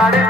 started.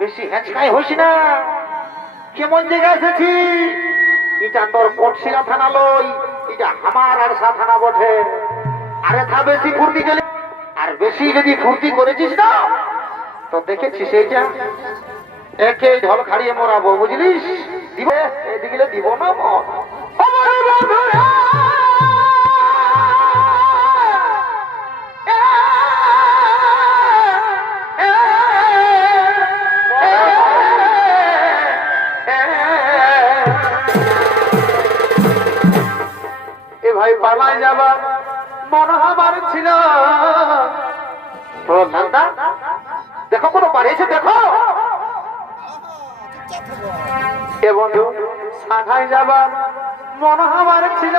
বেশি হেঁচকাই হইস না। কেমন জায়গায় এসেছি এটা তোর কোটশিলা থানা লই, এটা আমার আর সা থানা বটে। আরে থা বেশি ফুর্তি গেলে আর বেশি যদি ফুর্তি করেছিস না, তো দেখেছিস এইটা একে ঢল খাড়িয়ে মরাবো, বুঝলিস? দিব, এদিকে দিব না বন্ধুরা পালায় যাবা। মনে হবার ছিল। দেখো কোনো বাড়িয়েছে দেখো। এ বন্ধু সাঘাই যাবার হবার ছিল।